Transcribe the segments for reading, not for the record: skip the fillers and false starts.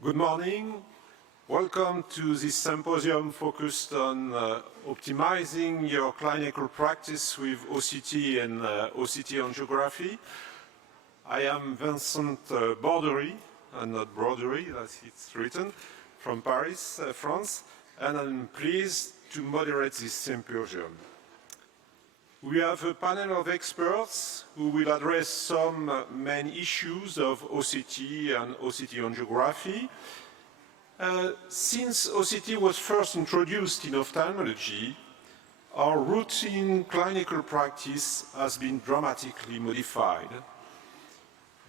Good morning. Welcome to this symposium focused on optimizing your clinical practice with OCT and OCT angiography. I am Vincent Bordery, and not Brodery, as it's written, from Paris, France, and I'm pleased to moderate this symposium. We have a panel of experts who will address some main issues of OCT and OCT angiography. Since OCT was first introduced in ophthalmology, our routine clinical practice has been dramatically modified.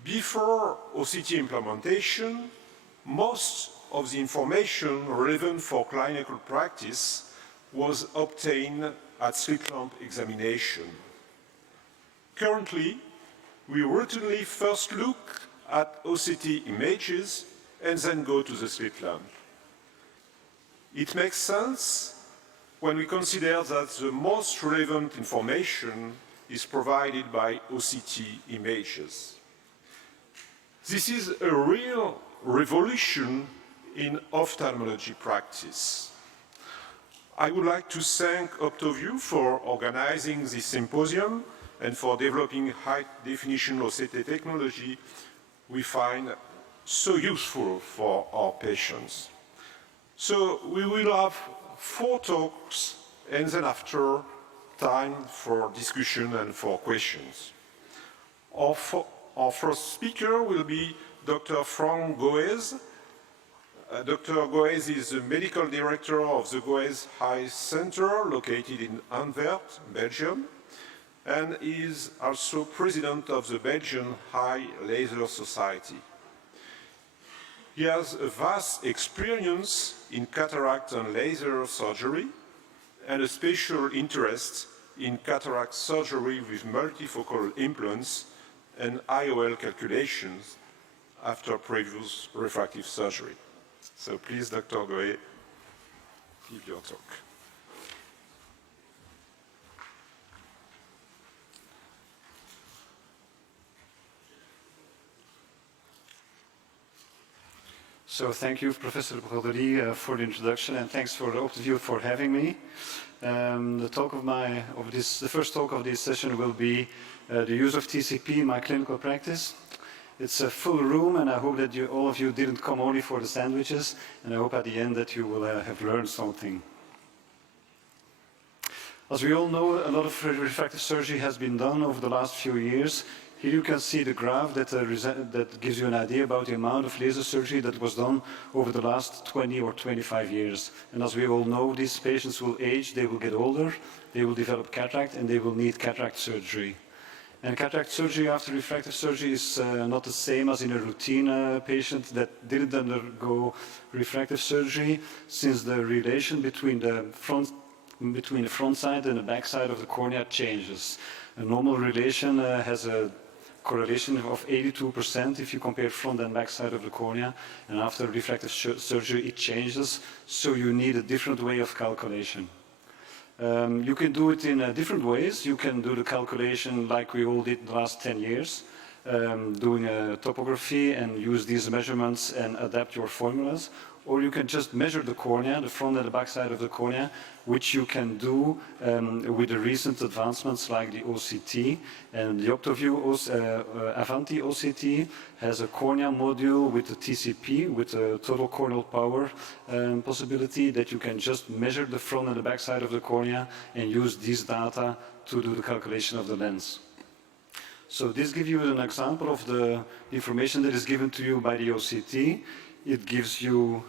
Before OCT implementation, most of the information relevant for clinical practice was obtained at slit lamp examination. Currently, we routinely first look at OCT images and then go to the slit lamp. It makes sense when we consider that the most relevant information is provided by OCT images. This is a real revolution in ophthalmology practice. I would like to thank OptoView for organizing this symposium and for developing high-definition OCT technology we find so useful for our patients. So we will have 4 talks and then after time for discussion and for questions. Our first speaker will be Dr. Frank Goes. Dr. Goes is the medical director of the Goes Eye Center located in Antwerp, Belgium, and is also president of the Belgian Eye Laser Society. He has a vast experience in cataract and laser surgery and a special interest in cataract surgery with multifocal implants and IOL calculations after previous refractive surgery. So please, Dr. Goe, give your talk. So thank you, Professor Brodery, for the introduction, and thanks for the OptoView for having me. The first talk of this session will be the use of TCP in my clinical practice. It's a full room, and I hope that all of you didn't come only for the sandwiches, and I hope at the end that you will have learned something. As we all know, a lot of refractive surgery has been done over the last few years. Here you can see the graph that gives you an idea about the amount of laser surgery that was done over the last 20 or 25 years. And as we all know, these patients will age, they will get older, they will develop cataract, and they will need cataract surgery. And cataract surgery after refractive surgery is not the same as in a routine patient that didn't undergo refractive surgery, since the relation between the front side and the back side of the cornea changes. A normal relation has a correlation of 82% if you compare front and back side of the cornea, and after refractive surgery it changes, so you need a different way of calculation. You can do it in different ways. You can do the calculation like we all did the last 10 years, doing a topography and use these measurements and adapt your formulas. Or you can just measure the cornea, the front and the back side of the cornea, which you can do with the recent advancements like the OCT. And the OptoView Avanti OCT has a cornea module with the TCP, with a total corneal power possibility that you can just measure the front and the back side of the cornea and use these data to do the calculation of the lens. So this gives you an example of the information that is given to you by the OCT. It gives you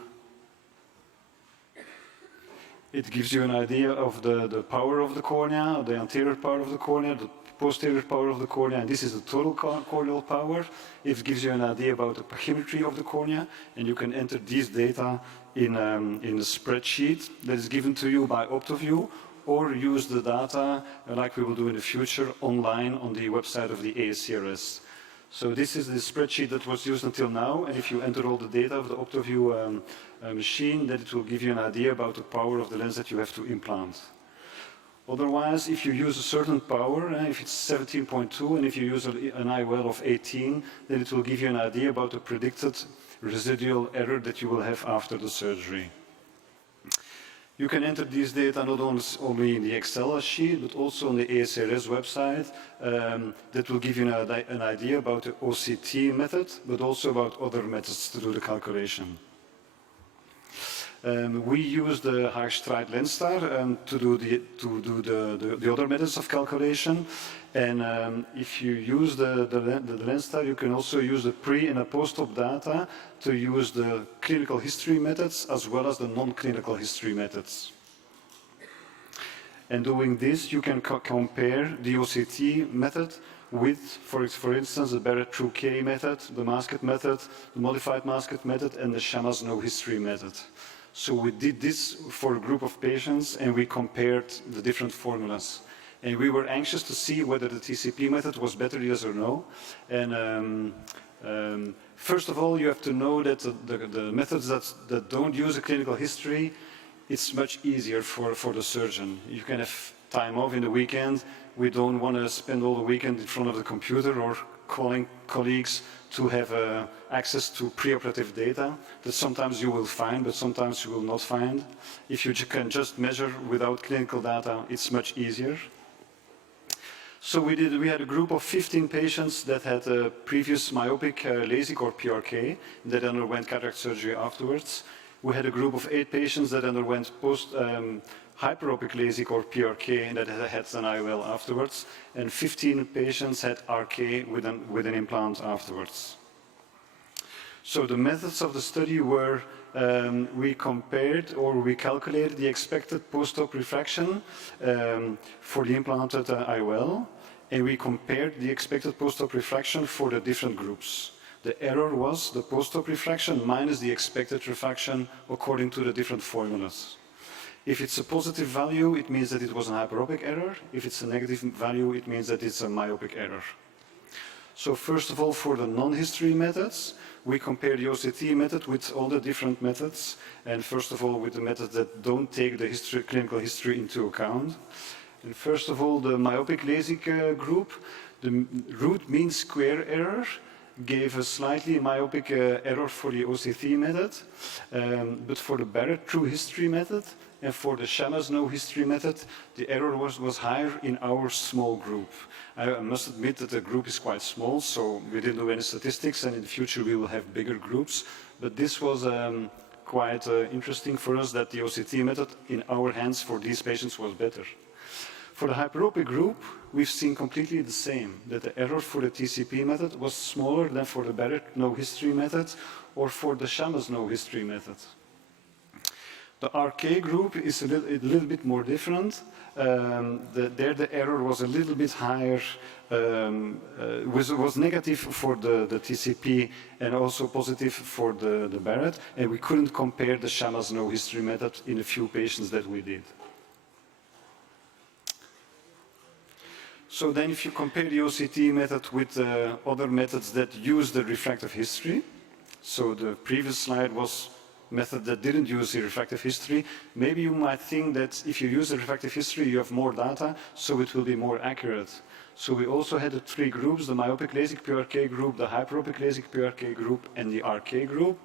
an idea of the power of the cornea, the anterior power of the cornea, the posterior power of the cornea, and this is the total corneal power. It gives you an idea about the pachymetry of the cornea, and you can enter these data in a spreadsheet that is given to you by OptoView, or use the data, like we will do in the future, online on the website of the ASCRS. So this is the spreadsheet that was used until now, and if you enter all the data of the OptoView machine, then it will give you an idea about the power of the lens that you have to implant. Otherwise, if you use a certain power, if it's 17.2, and if you use an IOL of 18, then it will give you an idea about the predicted residual error that you will have after the surgery. You can enter these data not only in the Excel sheet, but also on the ASRS website. That will give you an idea about the OCT method, but also about other methods to do the calculation. We use the Haagstreit Lenstar to do the other methods of calculation. And if you use the Lenstar, you can also use the pre- and the post-op data to use the clinical history methods as well as the non-clinical history methods. And doing this, you can compare the OCT method with, for instance, the Barrett-Trouquet method, the Masket method, the modified Masket method, and the Shamas no history method. So we did this for a group of patients, and we compared the different formulas. And we were anxious to see whether the TCP method was better, yes or no. And first of all, you have to know that the methods that don't use a clinical history, it's much easier for the surgeon. You can have time off in the weekend. We don't want to spend all the weekend in front of the computer or calling colleagues to have access to preoperative data that sometimes you will find, but sometimes you will not find. If you can just measure without clinical data, it's much easier. So we had a group of 15 patients that had a previous myopic LASIK or PRK that underwent cataract surgery afterwards. We had a group of 8 patients that underwent hyperopic LASIK or PRK and that had an IOL afterwards, and 15 patients had RK with an implant afterwards. So the methods of the study were we compared or we calculated the expected post-op refraction for the implanted IOL, and we compared the expected post-op refraction for the different groups. The error was the post-op refraction minus the expected refraction according to the different formulas. If it's a positive value, it means that it was a hyperopic error. If it's a negative value, it means that it's a myopic error. So first of all, for the non-history methods, we compare the OCT method with all the different methods, and first of all with the methods that don't take the clinical history into account. And first of all, the myopic LASIK group, the root mean square error gave a slightly myopic error for the OCT method, but for the Barrett true history method and for the Shamas no history method, the error was higher in our small group. I must admit that the group is quite small, so we didn't do any statistics, and in the future we will have bigger groups. But this was quite interesting for us that the OCT method in our hands for these patients was better. For the hyperopic group, we've seen completely the same, that the error for the TCP method was smaller than for the Barrett no history method or for the Shamas no history method. The RK group is a little bit more different. There the error was a little bit higher, was negative for the TCP and also positive for the Barrett, and we couldn't compare the Shamas no history method in a few patients that we did. So then if you compare the OCT method with other methods that use the refractive history, so the previous slide was method that didn't use the refractive history, maybe you might think that if you use the refractive history, you have more data, so it will be more accurate. So we also had the 3 groups, the myopic LASIK PRK group, the hyperopic LASIK PRK group, and the RK group.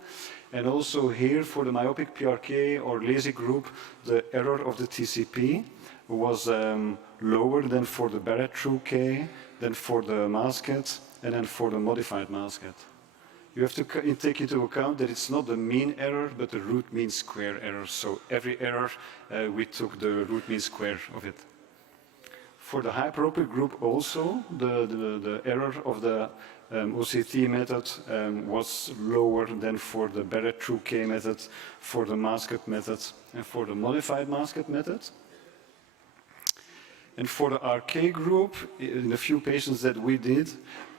And also here for the myopic PRK or LASIK group, the error of the TCP was lower than for the Barrett-Trouquet, than for the Masket, and then for the modified Masket. You have to take into account that it's not the mean error, but the root mean square error. So every error, we took the root mean square of it. For the hyperopic group also, the error of the OCT method was lower than for the Barrett-Trouquet method, for the Masket method, and for the modified Masket method. And for the RK group, in the few patients that we did,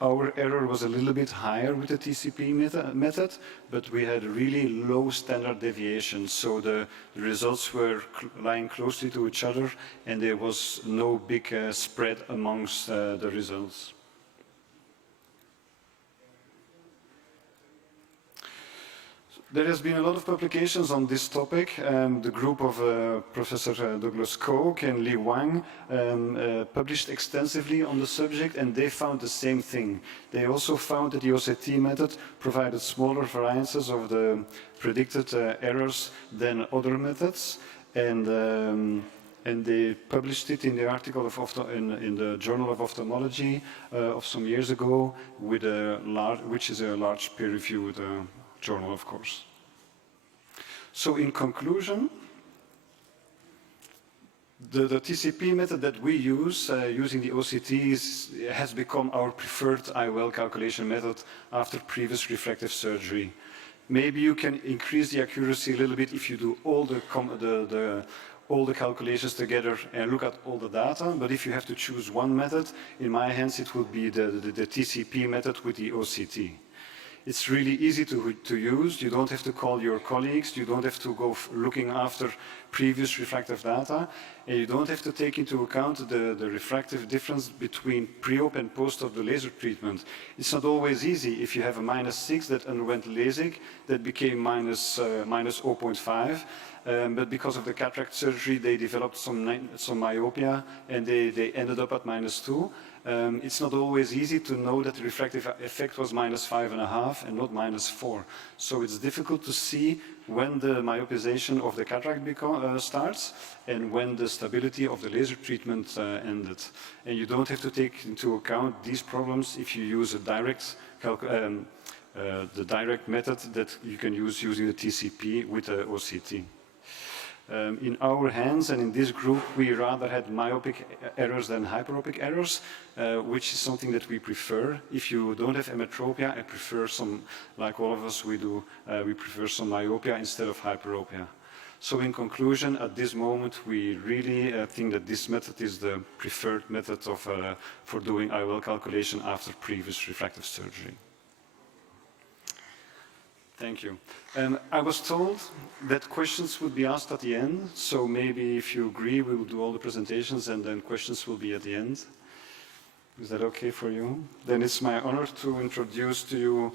our error was a little bit higher with the TCP method, but we had really low standard deviation. So the results were lying closely to each other, and there was no big spread amongst the results. There has been a lot of publications on this topic. The group of Professor Douglas Koch and Li Wang published extensively on the subject, and they found the same thing. They also found that the OCT method provided smaller variances of the predicted errors than other methods, and they published it in the article in the Journal of Ophthalmology of some years ago, with which is a large peer-reviewed journal, of course. So in conclusion, the TCP method that we use, using the OCT, has become our preferred IOL calculation method after previous refractive surgery. Maybe you can increase the accuracy a little bit if you do all the calculations together and look at all the data, but if you have to choose one method, in my hands it would be the TCP method with the OCT. It's really easy to use. You don't have to call your colleagues. You don't have to go looking after previous refractive data. And you don't have to take into account the refractive difference between pre-op and post-op the laser treatment. It's not always easy. If you have a -6 that underwent LASIK, that became minus 0.5. But because of the cataract surgery, they developed some myopia, and they ended up at -2. It's not always easy to know that the refractive effect was -5.5 and not -4. So it's difficult to see when the myopization of the cataract starts and when the stability of the laser treatment ended. And you don't have to take into account these problems if you use a the direct method that you can use using the TCP with the OCT. In our hands and in this group, we rather had myopic errors than hyperopic errors, which is something that we prefer. If you don't have emmetropia, I prefer some, like all of us we do, we prefer some myopia instead of hyperopia. So in conclusion, at this moment, we really think that this method is the preferred method for doing IOL calculation after previous refractive surgery. Thank you. I was told that questions would be asked at the end, so maybe if you agree, we will do all the presentations and then questions will be at the end. Is that okay for you? Then it's my honor to introduce to you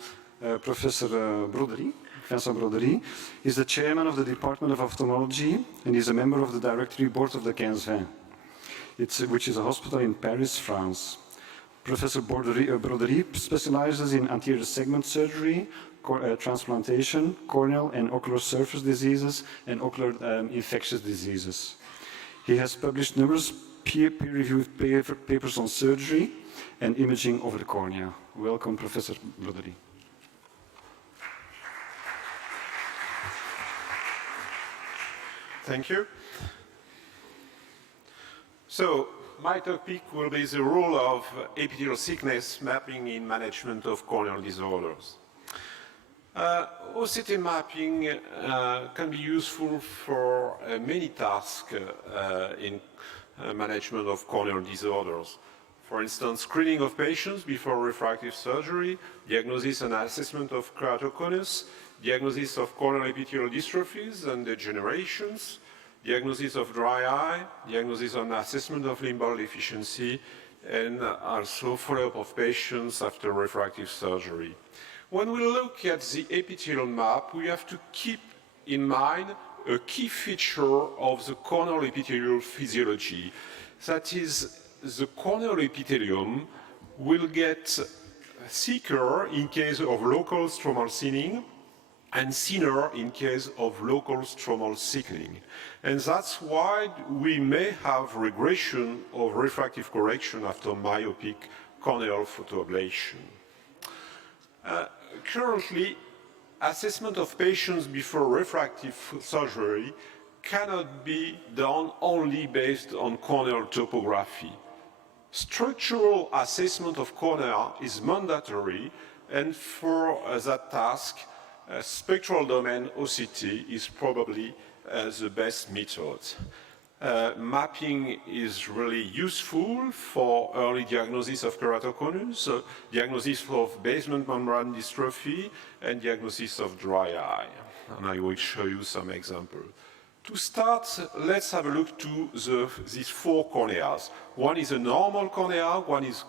Professor Broderie, Vincent Broderie. He's the chairman of the Department of Ophthalmology and he's a member of the directory board of the 1520, which is a hospital in Paris, France. Professor Broderie specializes in anterior segment surgery, transplantation, corneal and ocular surface diseases, and ocular infectious diseases. He has published numerous peer-reviewed papers on surgery and imaging of the cornea. Welcome, Professor Broderie. Thank you. So, my topic will be the role of epithelial thickness mapping in management of corneal disorders. OCT mapping can be useful for many tasks in management of corneal disorders. For instance, screening of patients before refractive surgery, diagnosis and assessment of keratoconus, diagnosis of corneal epithelial dystrophies and degenerations, diagnosis of dry eye, diagnosis and assessment of limbal deficiency, and also follow-up of patients after refractive surgery. When we look at the epithelial map, we have to keep in mind a key feature of the corneal epithelial physiology. That is, the corneal epithelium will get thicker in case of local stromal thinning and thinner in case of local stromal thickening. And that's why we may have regression of refractive correction after myopic corneal photoablation. Currently, assessment of patients before refractive surgery cannot be done only based on corneal topography. Structural assessment of cornea is mandatory, and for that task, spectral domain OCT is probably the best method. Mapping is really useful for early diagnosis of keratoconus, diagnosis of basement membrane dystrophy, and diagnosis of dry eye. And I will show you some examples. To start, let's have a look to these four corneas. One is a normal cornea, one is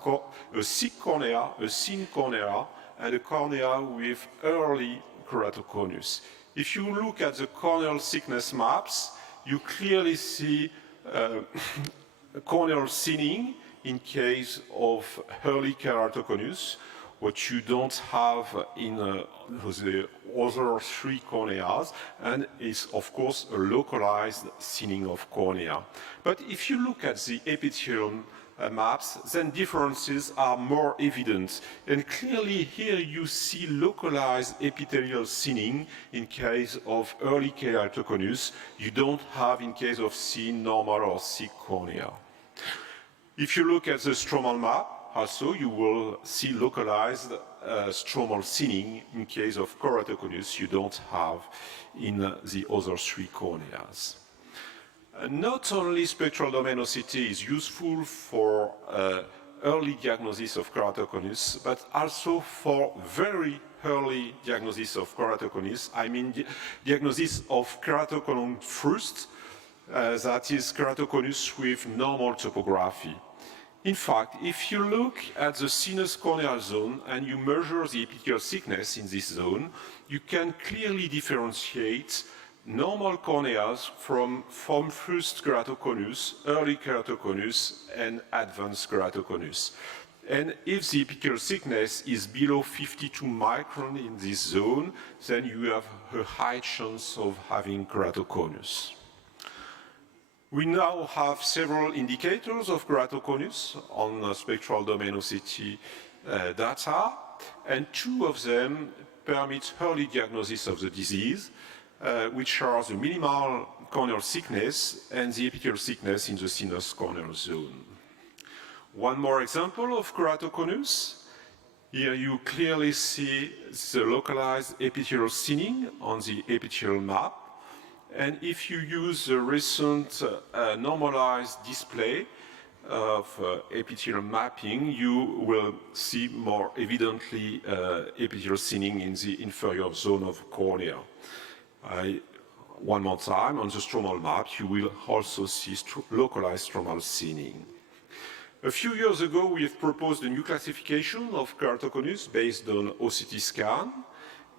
a thick cornea, a thin cornea, and a cornea with early keratoconus. If you look at the corneal thickness maps, you clearly see corneal thinning in case of early keratoconus, what you don't have in the other three corneas, and is of course a localized thinning of cornea. But if you look at the epithelial maps, then differences are more evident. And clearly here you see localized epithelial thinning in case of early keratoconus. You don't have in case of thin, normal, or thick cornea. If you look at the stromal map, also you will see localized stromal thinning in case of keratoconus you don't have in the other three corneas. Not only spectral domain OCT is useful for early diagnosis of keratoconus, but also for very early diagnosis of keratoconus. I mean diagnosis of keratoconus first, that is keratoconus with normal topography. In fact, if you look at the sinus corneal zone and you measure the epithelial thickness in this zone, you can clearly differentiate normal corneas from first keratoconus, early keratoconus, and advanced keratoconus. And if the epithelial thickness is below 52 micron in this zone, then you have a high chance of having keratoconus. We now have several indicators of keratoconus on spectral domain OCT data, and two of them permit early diagnosis of the disease, which are the minimal corneal thickness and the epithelial thickness in the sinus corneal zone. One more example of keratoconus. Here you clearly see the localized epithelial thinning on the epithelial map. And if you use the recent normalized display of epithelial mapping, you will see more evidently epithelial thinning in the inferior zone of cornea. One more time, on the stromal map, you will also see localized stromal thinning. A few years ago, we have proposed a new classification of keratoconus based on OCT scan.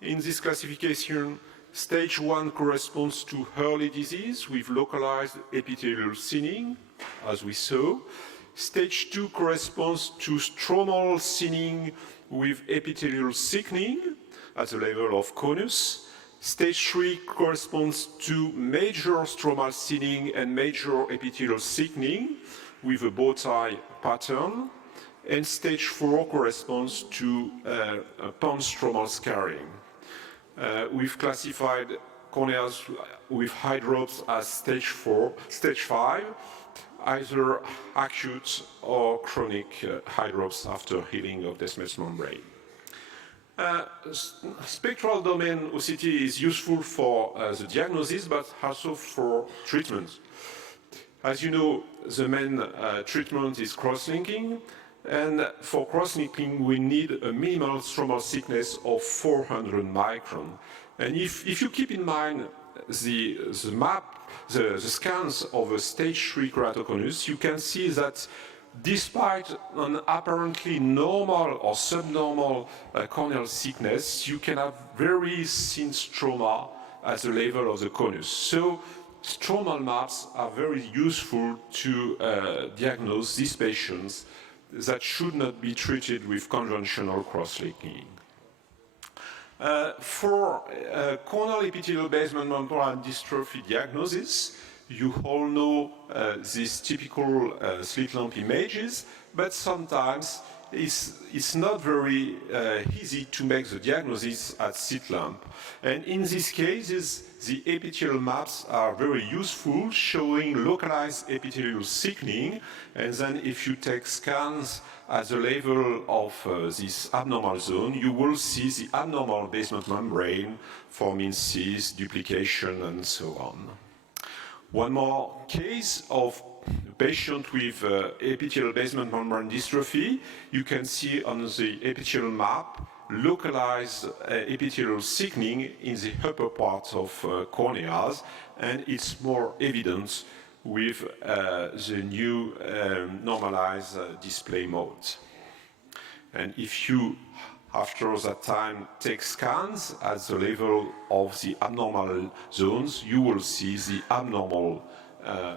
In this classification, Stage 1 corresponds to early disease with localized epithelial thinning, as we saw. Stage 2 corresponds to stromal thinning with epithelial thickening at the level of conus. Stage 3 corresponds to major stromal thinning and major epithelial thickening with a bow tie pattern. And stage 4 corresponds to panstromal scarring. We've classified corneas with hydrops as stage 5, either acute or chronic hydrops after healing of Descemet's membrane. Spectral domain OCT is useful for the diagnosis, but also for treatment. As you know, the main treatment is cross-linking. And for cross-linking, we need a minimal stromal thickness of 400 micron. And if you keep in mind the scans of a stage 3 keratoconus, you can see that despite an apparently normal or subnormal corneal thickness, you can have very thin stroma at the level of the conus. So stromal maps are very useful to diagnose these patients that should not be treated with conventional cross-linking. For corneal epithelial basement membrane dystrophy diagnosis, you all know these typical slit lamp images, but sometimes it's not very easy to make the diagnosis at slit lamp. And in these cases, the epithelial maps are very useful, showing localized epithelial thickening. And then if you take scans at the level of this abnormal zone, you will see the abnormal basement membrane forming cysts, duplication, and so on. One more case of patient with epithelial basement membrane dystrophy. You can see on the epithelial map localized epithelial thickening in the upper part of corneas, and it's more evident with the new normalized display mode. And if you after that time take scans at the level of the abnormal zones, you will see the abnormal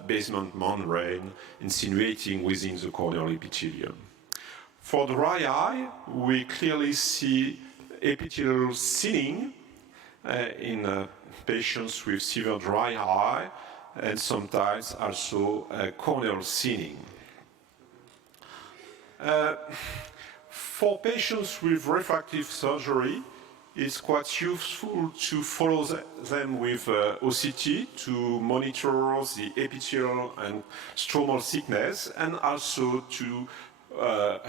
basement membrane insinuating within the corneal epithelium. For dry eye, we clearly see epithelial thinning in patients with severe dry eye, and sometimes also corneal thinning. For patients with refractive surgery, it's quite useful to follow them with OCT to monitor the epithelial and stromal thickness, and also to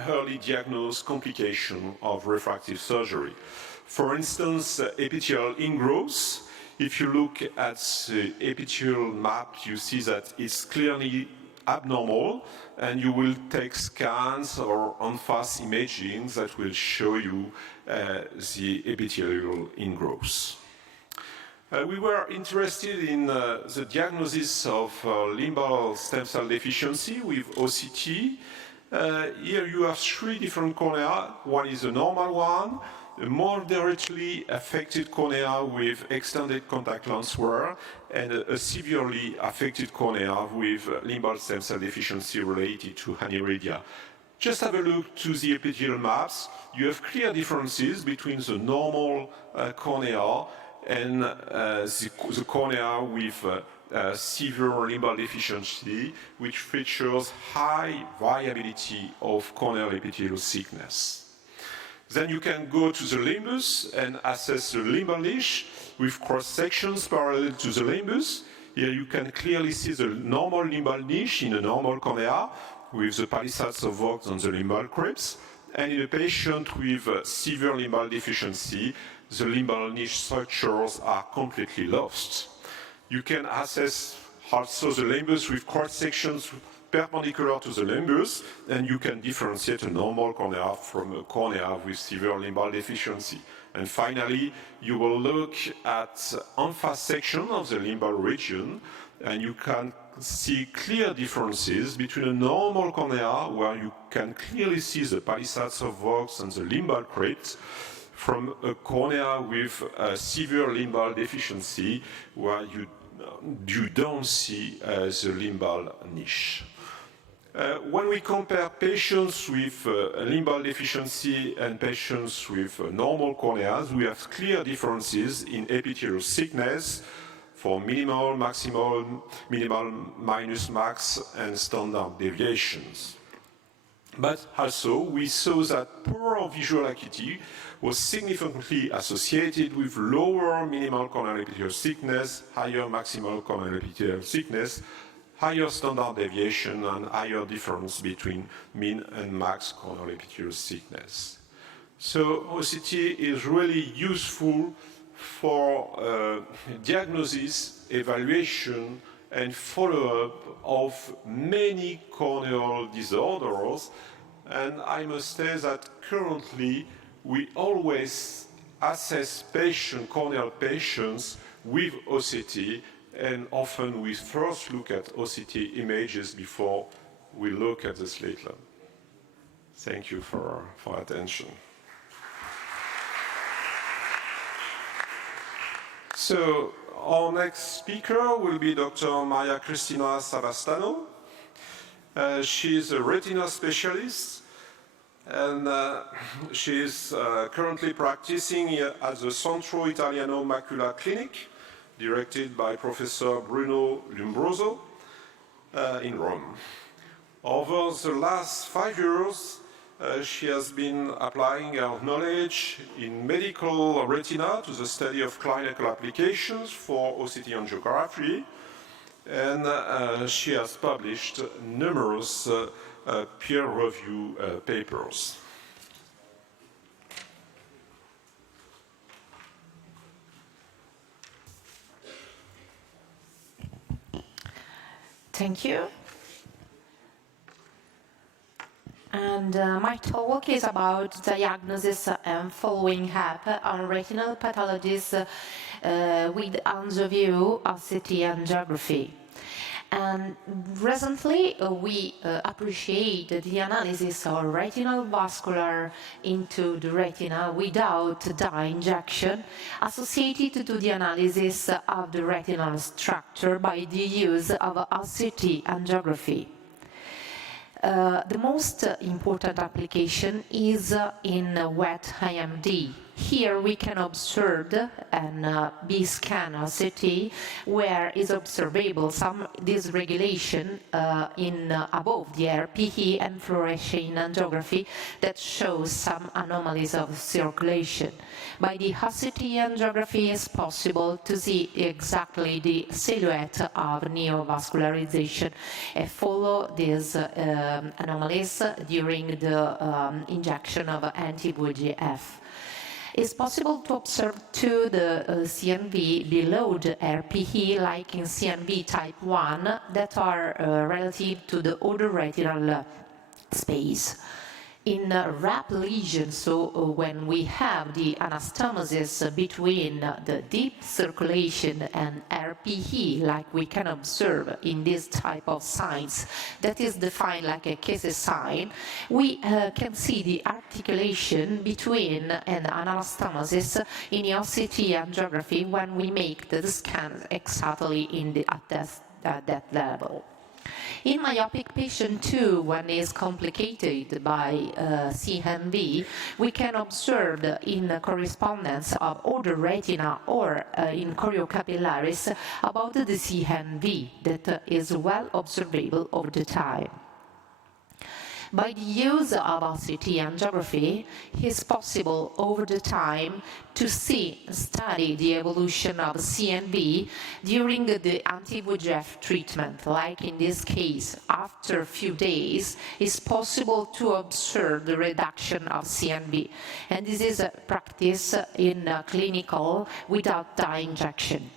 early diagnose complication of refractive surgery. For instance, epithelial ingrowth. If you look at the epithelial map, you see that it's clearly abnormal, and you will take scans or on-face imaging that will show you the epithelial ingrowth. We were interested in the diagnosis of limbal stem cell deficiency with OCT. Here you have three different cornea. One is a normal one, a moderately affected cornea with extended contact lens wear, and a severely affected cornea with limbal stem cell deficiency related to aniridia. Just have a look to the epithelial maps. You have clear differences between the normal cornea and the cornea with severe limbal deficiency, which features high variability of corneal epithelial thickness. Then you can go to the limbus and assess the limbal niche with cross-sections parallel to the limbus. Here you can clearly see the normal limbal niche in a normal cornea with the palisades of Vogt on the limbal crypts. And in a patient with severe limbal deficiency, the limbal niche structures are completely lost. You can assess also the limbus with cross-sections perpendicular to the limbus, and you can differentiate a normal cornea from a cornea with severe limbal deficiency. And finally, you will look at en-face section of the limbal region, and you can see clear differences between a normal cornea, where you can clearly see the palisades of Vogt and the limbal crypt, from a cornea with a severe limbal deficiency, where you don't see the limbal niche. When we compare patients with limbal deficiency and patients with normal corneas, we have clear differences in epithelial thickness for minimal, maximal, minimal, minus, max, and standard deviations. But also, we saw that poor visual acuity was significantly associated with lower minimal corneal epithelial thickness, higher maximal corneal epithelial thickness, higher standard deviation, and higher difference between mean and max corneal epithelial thickness. So OCT is really useful for diagnosis, evaluation, and follow-up of many corneal disorders. And I must say that currently we always assess corneal patients with OCT, and often we first look at OCT images before we look at the slit lamp. Thank you for attention. So our next speaker will be Dr. Maria Cristina Savastano. She's a retina specialist, and she is currently practicing at the Centro Italiano Macula Clinic, directed by Professor Bruno Lumbroso in Rome. Over the last 5 years, she has been applying her knowledge in medical retina to the study of clinical applications for OCT angiography, and she has published numerous peer-reviewed papers. Thank you. And my talk is about diagnosis and following up on retinal pathologies with Angiography, OCT angiography. And recently, we appreciate the analysis of retinal vascular into the retina without dye injection associated to the analysis of the retinal structure by the use of OCT angiography. The most important application is in wet AMD. Here we can observe an B-scan OCT where is observable some dysregulation in above the RPE and fluorescein angiography that shows some anomalies of circulation. By the OCT angiography it's possible to see exactly the silhouette of neovascularization and follow these anomalies during the injection of anti-VEGF. It's possible to observe too the CNV below the RPE, like in CNV type 1, that are relative to the other retinal space. In RAP lesion, so when we have the anastomosis between the deep circulation and RPE, like we can observe in this type of signs, that is defined like a case sign, we can see the articulation between an anastomosis in the OCT angiography when we make the scan exactly at that level. In myopic patient too, when is complicated by CNV, we can observe in correspondence of other retina or in choriocapillaris about the CNV that is well observable over the time. By the use of OCT angiography, it is possible over the time to study the evolution of CNV during the anti-VEGF treatment. Like in this case, after a few days, it's possible to observe the reduction of CNV. And this is a practice in clinical without dye injection.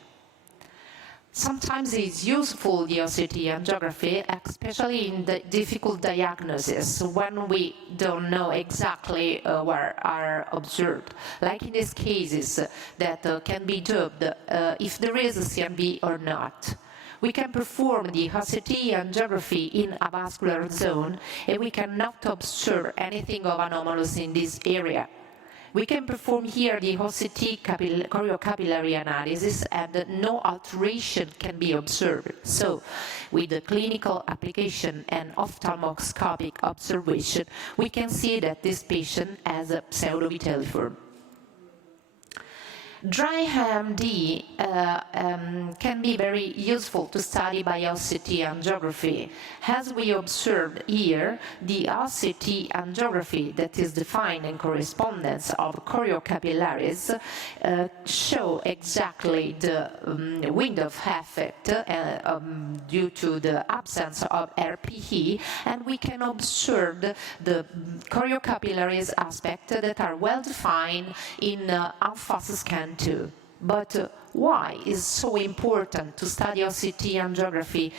Sometimes it's useful, the OCT angiography, especially in the difficult diagnosis when we don't know exactly where are observed. Like in these cases that can be dubbed if there is a CNV or not. We can perform the OCT angiography in a vascular zone and we cannot observe anything of anomalous in this area. We can perform here the OCT choriocapillary analysis and no alteration can be observed. So, with the clinical application and ophthalmoscopic observation, we can see that this patient has a pseudovitelliform. Dry AMD can be very useful to study by OCT angiography. As we observed here, the OCT angiography that is defined in correspondence of choriocapillaris show exactly the window of effect due to the absence of RPE, and we can observe the choriocapillaris aspect that are well defined in alpha scan too. But why is so important to study OCT angiography,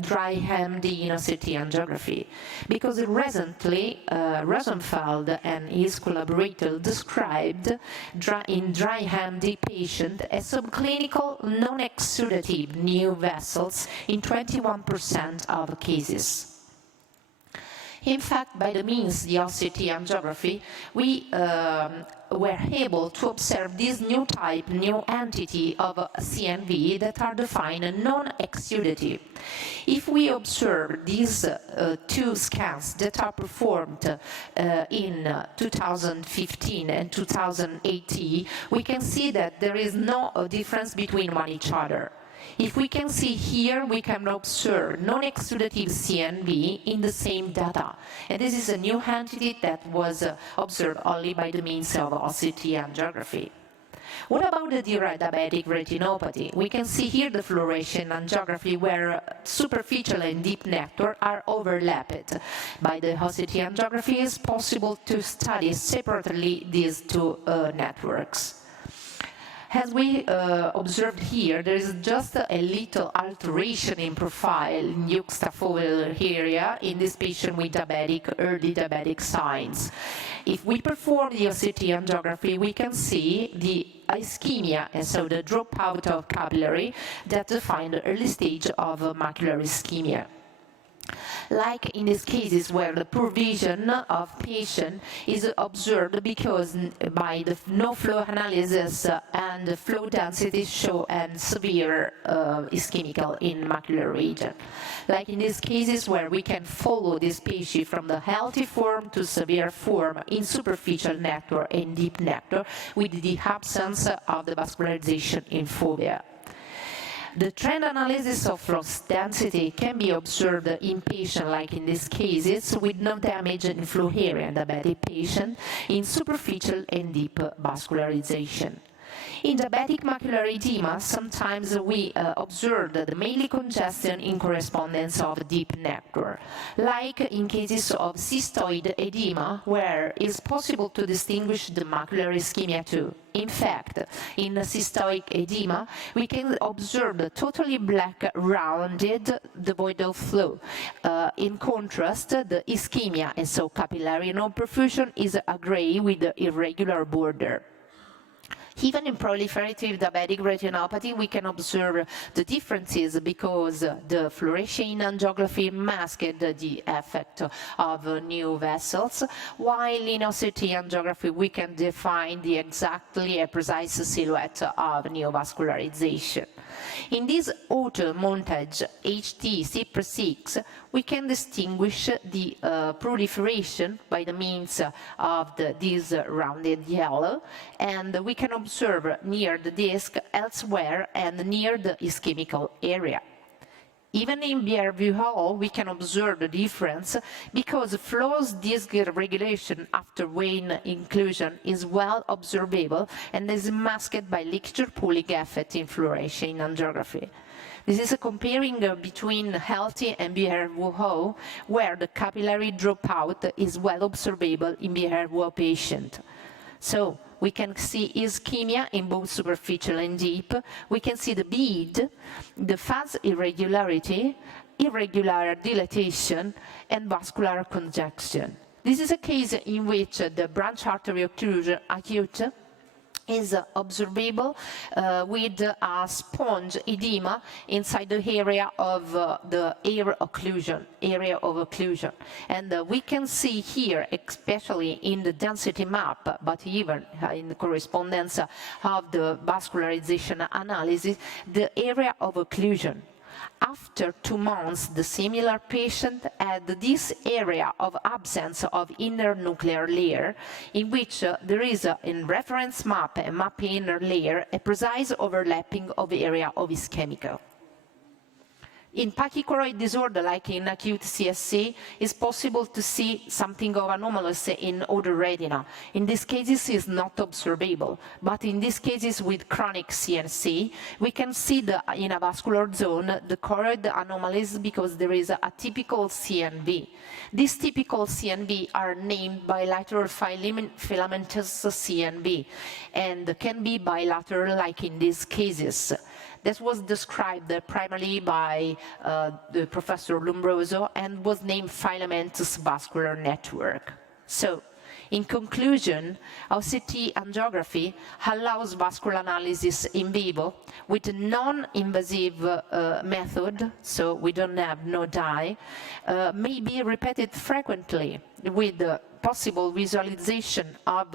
dry AMD in OCT angiography? Because recently Rosenfeld and his collaborator described in dry AMD patient a subclinical non-exudative new vessels in 21% of cases. In fact, by the means of the OCT angiography, we were able to observe this new type, new entity of CNV that are defined non-exudative. If we observe these two scans that are performed in 2015 and 2018, we can see that there is no difference between one each other. If we can see here, we can observe non-exudative CNV in the same data. And this is a new entity that was observed only by the means of OCT angiography. What about the diabetic retinopathy? We can see here the fluorescein angiography where superficial and deep network are overlapped. By the OCT angiography, it's possible to study separately these two networks. As we observed here, there is just a little alteration in profile in juxtafoveal area in this patient with early diabetic signs. If we perform the OCT angiography, we can see the ischemia, and so the dropout of capillary that define the early stage of macular ischemia. Like in these cases where the poor vision of patient is observed because by the no flow analysis and the flow density show and severe ischemical in macular region. Like in these cases where we can follow this patient from the healthy form to severe form in superficial network and deep network with the absence of the vascularization in fovea. The trend analysis of flow density can be observed in patients, like in these cases, with no damage in flow area in diabetic patient, in superficial and deep vascularization. In diabetic macular edema, sometimes we observe the mainly congestion in correspondence of deep network, like in cases of cystoid edema, where it's possible to distinguish the macular ischemia too. In fact, in cystoid edema, we can observe the totally black, rounded, devoid of flow. In contrast, the ischemia, and so capillary no perfusion, is a gray with the irregular border. Even in proliferative diabetic retinopathy, we can observe the differences because the fluorescein angiography masked the effect of new vessels, while in OCT angiography we can define the exactly precise silhouette of neovascularization. In this auto montage HT CPR6, we can distinguish the proliferation by the means of this rounded yellow, and we can observe near the disc elsewhere and near the ischemical area. Even in BRVO, we can observe the difference because flow's disc regulation after vein inclusion is well observable and is masked by ligature pooling effect in fluorescein angiography. This is a comparing between healthy and BRVO, where the capillary dropout is well observable in BRVO patient. So we can see ischemia in both superficial and deep. We can see the bead, the phase irregularity, irregular dilatation, and vascular congestion. This is a case in which the branch artery occlusion acute is observable with a sponge edema inside the area of the area of occlusion. And we can see here, especially in the density map, but even in the correspondence of the vascularization analysis, the area of occlusion. After 2 months, the similar patient had this area of absence of inner nuclear layer, in which there is in reference map and map inner layer a precise overlapping of area of ischemical. In pachychoroid disorder, like in acute CSC, it's possible to see something of anomalous in other retina. In these cases, it's not observable, but in these cases with chronic CNC, we can see in a vascular zone the choroid anomalies because there is a typical CNV. These typical CNV are named bilateral filamentous CNV and can be bilateral, like in these cases. This was described primarily by the Professor Lombroso and was named filamentous vascular network. So, in conclusion, OCT angiography allows vascular analysis in vivo with a non-invasive method, so we don't have no dye, may be repeated frequently with the possible visualization of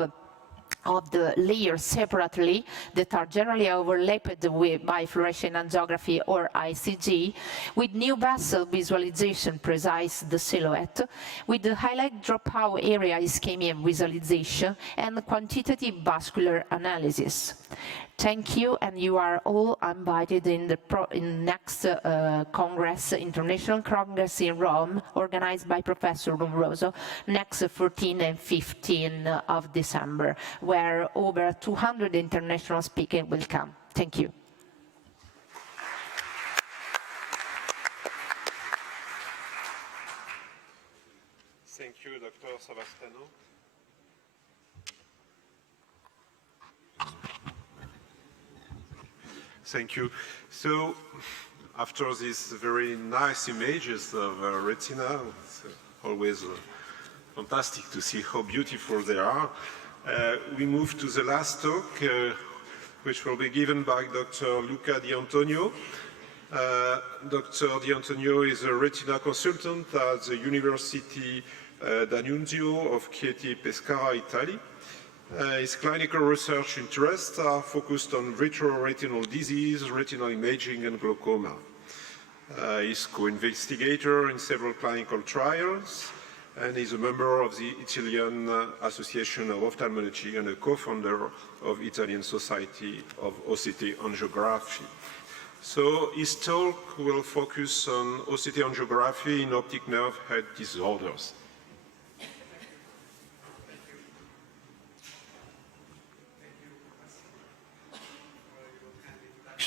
the layers separately that are generally overlapped by fluorescein angiography or ICG, with new vessel visualization precise the silhouette, with the highlight dropout area ischemia visualization, and quantitative vascular analysis. Thank you, and you are all invited in the next Congress, International Congress in Rome, organized by Professor Lombroso, next 14 and 15 of December, where over 200 international speakers will come. Thank you. Thank you, Dr. Savastano. Thank you. So, after these very nice images of retina, it's always fantastic to see how beautiful they are. We move to the last talk, which will be given by Dr. Luca Di Antonio. Dr. Di Antonio is a retina consultant at the University d'Annunzio of Chieti Pescara, Italy. His clinical research interests are focused on vitreoretinal disease, retinal imaging, and glaucoma. He's co-investigator in several clinical trials, and is a member of the Italian Association of Ophthalmology and a co-founder of Italian Society of OCT Angiography. So his talk will focus on OCT angiography in optic nerve head disorders.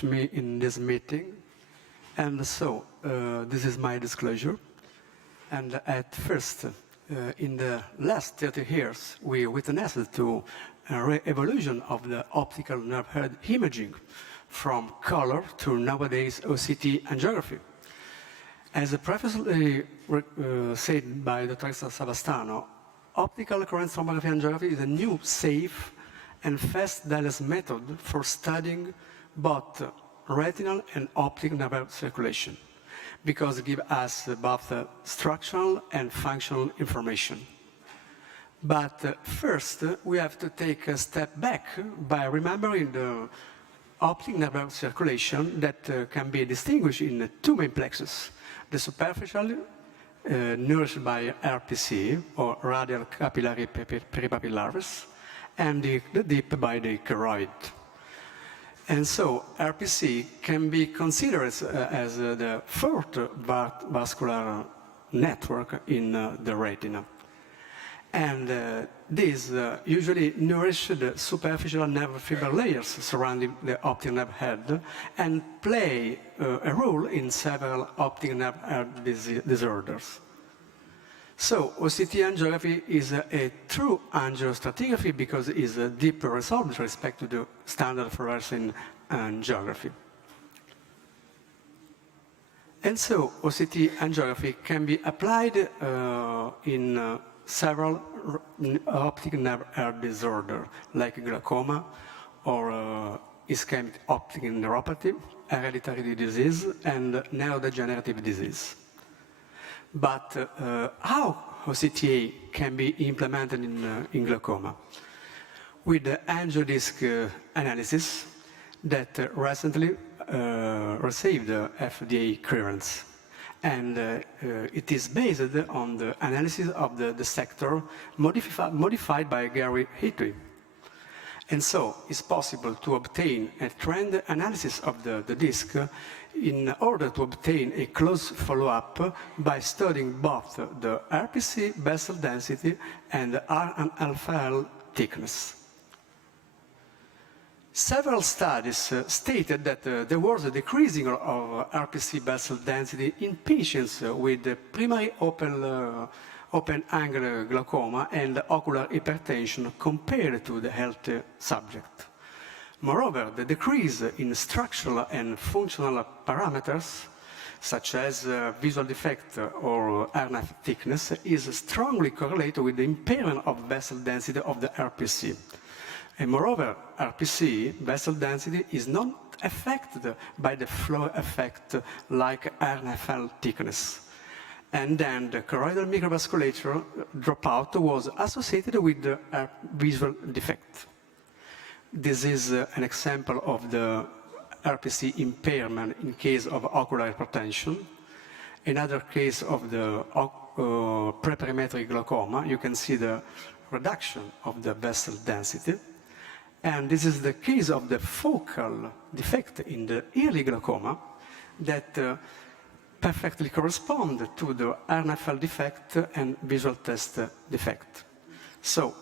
Me in this meeting, and so this is my disclosure. And at first, in the last 30 years, we witnessed to a re-evolution of the optical nerve head imaging from color to nowadays OCT angiography. As previously said by Dr. Savastano, optical coherent tomography angiography is a new, safe, and fast dialysis method for studying both retinal and optic nerve circulation, because it gives us both structural and functional information. But first, we have to take a step back by remembering the optic nerve circulation that can be distinguished in two main plexus: the superficial, nourished by RPC, or radial capillary peripapillaris, and the deep by the choroid. And so RPC can be considered as the fourth vascular network in the retina. And these usually nourish the superficial nerve fiber layers surrounding the optic nerve head and play a role in several optic nerve head disorders. So OCT angiography is a true angiostratigraphy because it is a deeper result with respect to the standard fluorescein angiography. And so OCT angiography can be applied in several optic nerve hair disorder, like glaucoma or ischemic optic neuropathy, hereditary disease, and neurodegenerative disease. But how OCTA can be implemented in glaucoma? With the angiodisc analysis that recently received FDA clearance. And it is based on the analysis of the sector modified by Gary Hitry. And so it's possible to obtain a trend analysis of the disc in order to obtain a close follow-up by studying both the RPC vessel density and R and alpha thickness. Several studies stated that there was a decreasing of RPC vessel density in patients with primary open-angle glaucoma and ocular hypertension compared to the healthy subject. Moreover, the decrease in structural and functional parameters, such as visual defect or RNF thickness, is strongly correlated with the impairment of vessel density of the RPC. And moreover, RPC vessel density is not affected by the flow effect like RNFL thickness. And then the choroidal microvasculature dropout was associated with the visual defect. This is an example of the RPC impairment in case of ocular hypertension. Another case of the preperimetric glaucoma, you can see the reduction of the vessel density. And this is the case of the focal defect in the early glaucoma that perfectly correspond to the RNFL defect and visual test defect. So,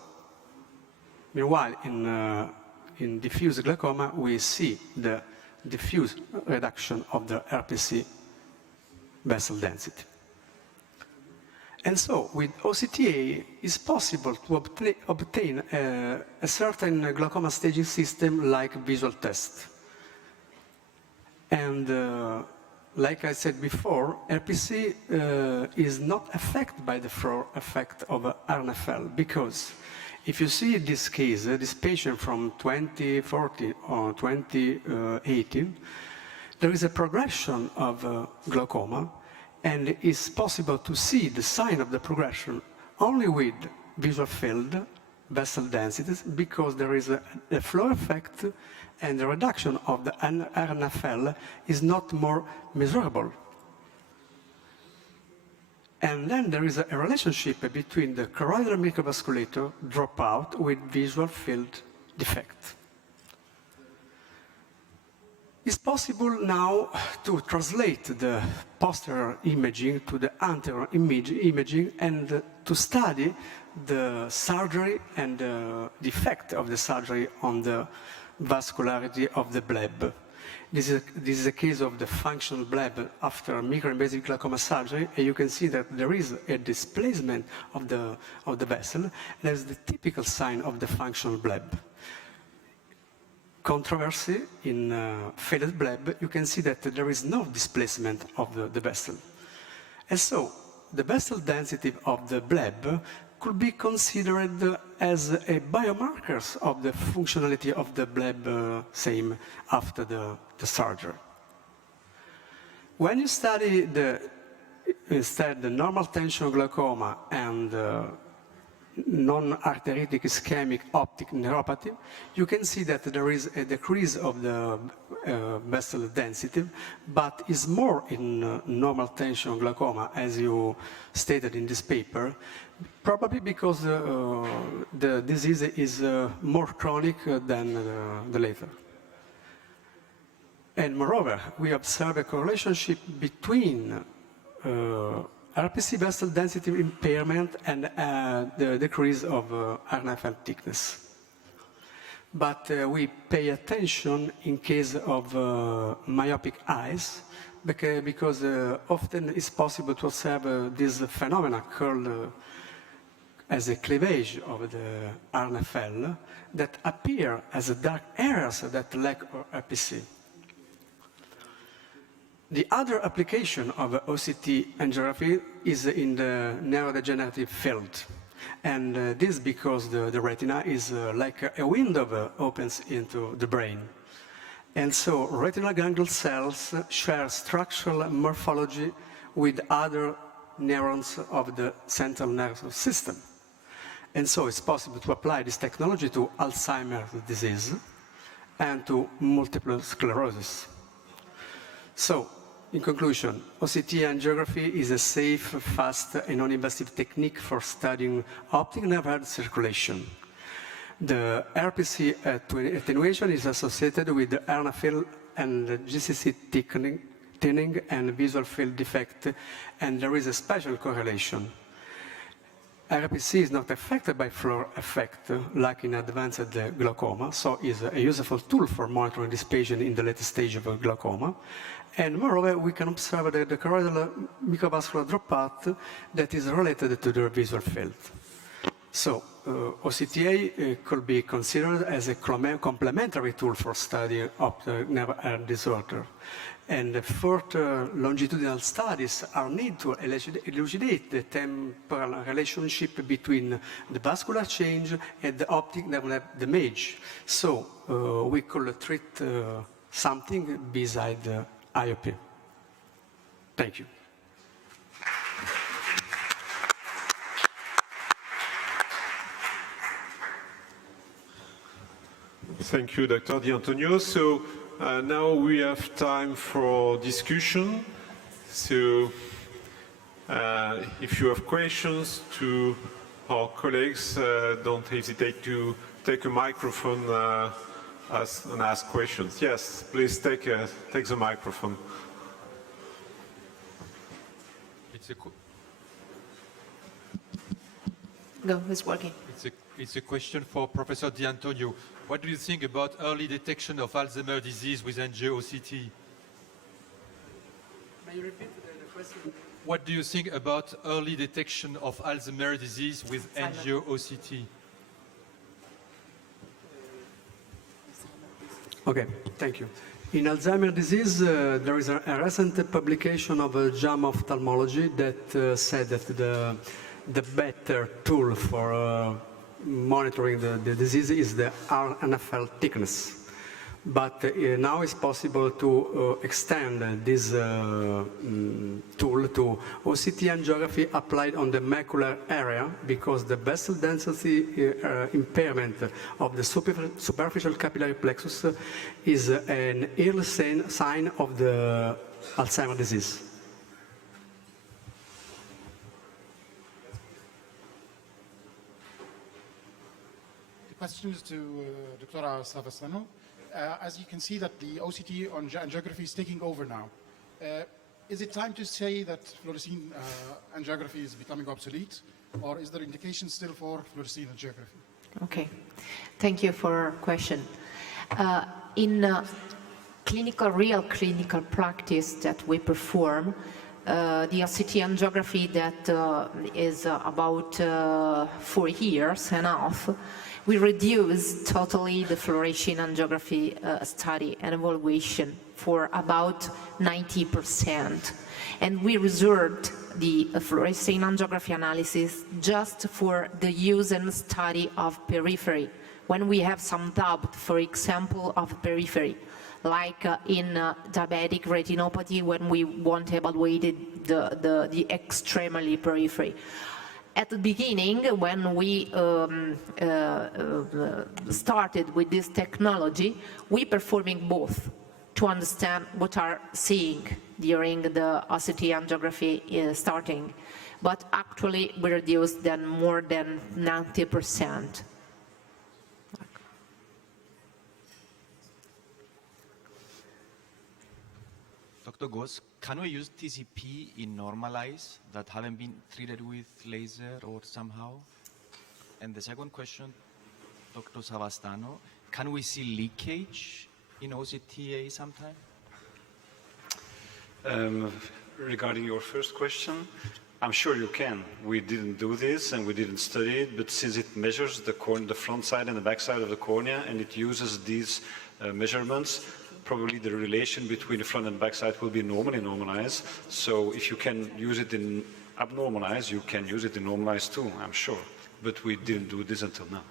meanwhile, in diffuse glaucoma, we see the diffuse reduction of the RPC vessel density. And so, with OCTA, it's possible to obtain a certain glaucoma staging system like visual test. And like I said before, RPC is not affected by the floor effect of RNFL, because if you see this case, this patient from 2014 or 2018, there is a progression of glaucoma, and it's possible to see the sign of the progression only with visual field, vessel densities, because there is a flow effect, and the reduction of the RNFL is not more measurable. And then there is a relationship between the choroidal microvasculature dropout with visual field defect. It's possible now to translate the posterior imaging to the anterior imaging and to study the surgery and the effect of the surgery on the vascularity of the bleb. This is a case of the functional bleb after microinvasive glaucoma surgery, and you can see that there is a displacement of the vessel. That's the typical sign of the functional bleb. Controversy in faded bleb, you can see that there is no displacement of the vessel. And so the vessel density of the bleb could be considered as a biomarker of the functionality of the bleb same after the surgery. When you study instead the normal tension glaucoma and non-arteritic ischemic optic neuropathy, you can see that there is a decrease of the vessel density, but is more in normal tension glaucoma, as you stated in this paper, probably because the disease is more chronic than the later. And moreover, we observe a correlationship between RPC vessel density impairment and the decrease of RNFL thickness. But we pay attention in case of myopic eyes, because often it's possible to observe this phenomena called as a cleavage of the RNFL that appear as dark areas that lack RPC. The other application of OCT angiography is in the neurodegenerative field. And this because the retina is like a window that opens into the brain. And so retinal ganglion cells share structural morphology with other neurons of the central nervous system. And so it's possible to apply this technology to Alzheimer's disease and to multiple sclerosis. So, in conclusion, OCT angiography is a safe, fast, and non-invasive technique for studying optic nerve circulation. The RPC attenuation is associated with the RNFL and the GCC thinning and visual field defect, and there is a special correlation. RPC is not affected by floor effect, like in advanced glaucoma, so is a useful tool for monitoring this patient in the latest stage of glaucoma. And moreover, we can observe the choroidal microvascular dropout that is related to the visual field. So, OCTA could be considered as a complementary tool for studying optic nerve disorder. And further longitudinal studies are needed to elucidate the temporal relationship between the vascular change and the optic nerve damage. So we could treat something beside IOP. Thank you. Thank you, Dr. Di Antonio. So now we have time for discussion. So if you have questions to our colleagues, don't hesitate to take a microphone and ask questions. Yes, please take the microphone. Go, it's working. It's a question for Professor Di Antonio. What do you think about early detection of Alzheimer's disease with angio-OCT? May you repeat the question? What do you think about early detection of Alzheimer's disease with angio-OCT? Okay, thank you. In Alzheimer's disease, there is a recent publication of JAMA Ophthalmology that said that the better tool for monitoring the disease is the RNFL thickness. But now it's possible to extend this tool to OCT angiography applied on the macular area, because the vessel density impairment of the superficial capillary plexus is an early sign of the Alzheimer's disease. The question is to Dr. Savastano. As you can see that the OCT on angiography is taking over now. Is it time to say that fluorescein angiography is becoming obsolete, or is there indication still for fluorescein angiography? Okay, thank you for your question. In real clinical practice that we perform, the OCT angiography that is about 4 years and a half, we reduce totally the fluorescein angiography study and evaluation for about 90%. And we reserved the fluorescein angiography analysis just for the use and study of periphery. When we have some doubt, for example, of periphery, like in diabetic retinopathy, when we want to evaluate the extremely periphery. At the beginning, when we started with this technology, we performing both to understand what are seeing during the OCT angiography starting. But actually, we reduced then more than 90%. Dr. Goss, can we use TCP in normal eyes that haven't been treated with laser or somehow? And the second question, Dr. Savastano, can we see leakage in OCTA sometime? Regarding your first question, I'm sure you can. We didn't do this and we didn't study it, but since it measures the front side and the back side of the cornea, and it uses these measurements, probably the relation between the front and back side will be normally normalized. So if you can use it in abnormal eyes, you can use it in normal eyes too, I'm sure. But we didn't do this until now.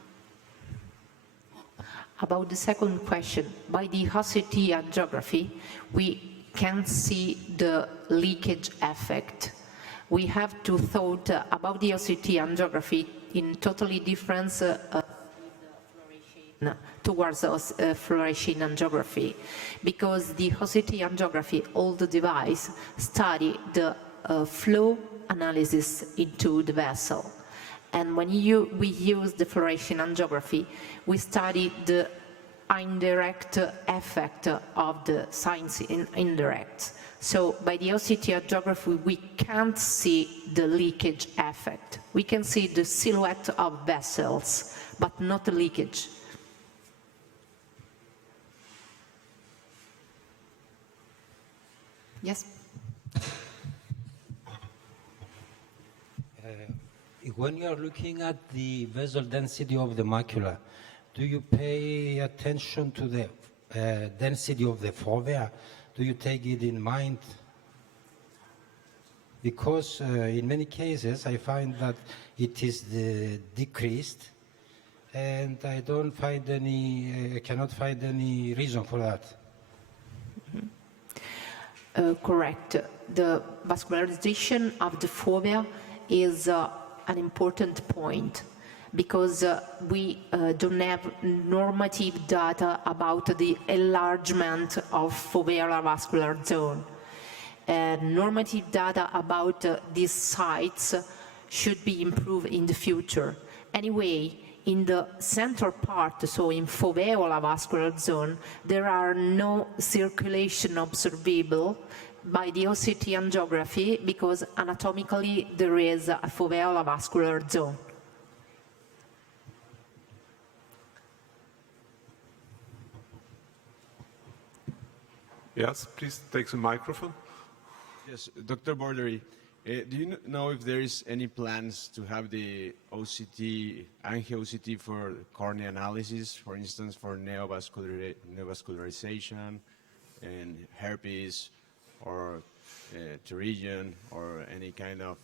About the second question, by the OCT angiography, we can see the leakage effect. We have to thought about the OCT angiography in totally different towards fluorescein angiography, because the OCT angiography, all the device, study the flow analysis into the vessel. And when we use the fluorescein angiography, we study the indirect effect of the signs in indirect. So by the OCT angiography, we can't see the leakage effect. We can see the silhouette of vessels, but not the leakage. Yes? When you are looking at the vessel density of the macula, do you pay attention to the density of the fovea? Do you take it in mind? Because in many cases I find that it is decreased, and I cannot find any reason for that. Correct. The vascularization of the fovea is an important point, because we don't have normative data about the enlargement of foveolar vascular zone. Normative data about these sites should be improved in the future. Anyway, in the central part, so in foveolar vascular zone, there are no circulation observable by the OCT angiography, because anatomically there is a foveolar vascular zone. Yes, please take the microphone. Yes, Dr. Bordery, do you know if there is any plans to have the OCT, Angiography for cornea analysis, for instance, for neovascularization and herpes or pterygium or any kind of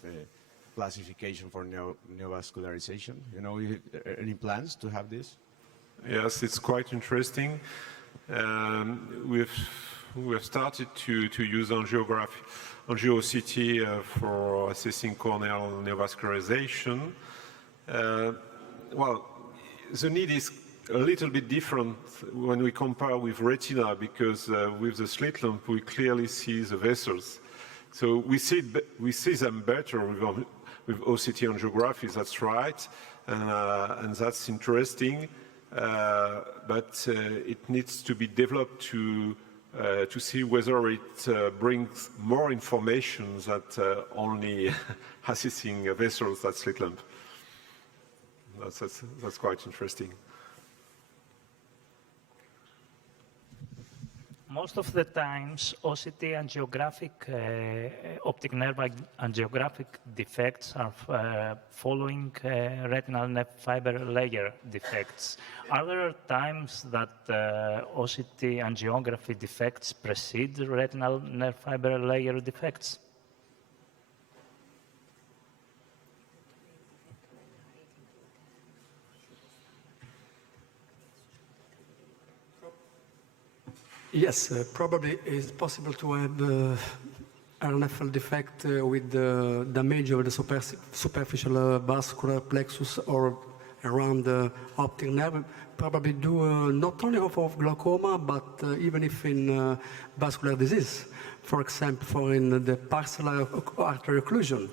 classification for neovascularization? You know, any plans to have this? Yes, it's quite interesting. We've started to use angiography, Angio-OCT for assessing corneal neovascularization. Well, the need is a little bit different when we compare with retina, because with the slit lamp we clearly see the vessels. So we see them better with OCT angiography, that's right, and that's interesting. But it needs to be developed to see whether it brings more information than only assessing vessels, that slit lamp. That's quite interesting. Most of the times, OCT angiographic, optic nerve angiographic defects are following retinal nerve fiber layer defects. Are there times that OCT angiography defects precede retinal nerve fiber layer defects? Yes, probably it's possible to have RNFL defect with the damage of the superficial vascular plexus or around the optic nerve, probably due not only of glaucoma, but even if in vascular disease. For example, in the partial artery occlusion,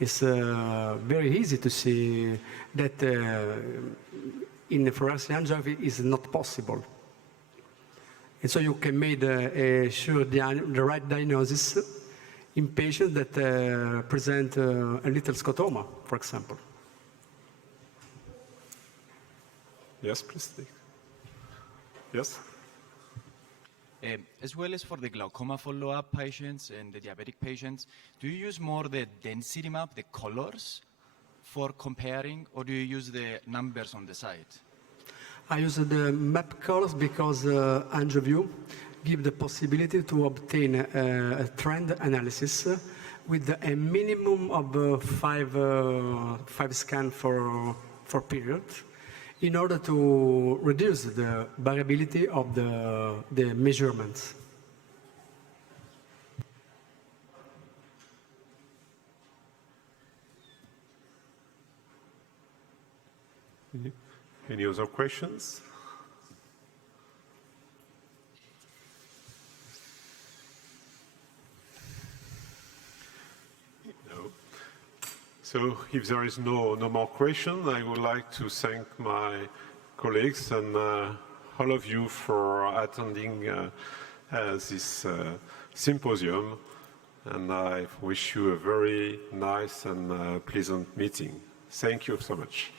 it's very easy to see that in fluorescein angiography is not possible. And so you can make the right diagnosis in patients that present a little scotoma, for example. Yes, please. Yes? As well as for the glaucoma follow-up patients and the diabetic patients, do you use more the density map, the colors, for comparing, or do you use the numbers on the side? I use the map colors because AngioView gives the possibility to obtain a trend analysis with a minimum of five scans for period, in order to reduce the variability of the measurements. Any other questions? No. So if there is no more question, I would like to thank my colleagues and all of you for attending this symposium, and I wish you a very nice and pleasant meeting. Thank you so much.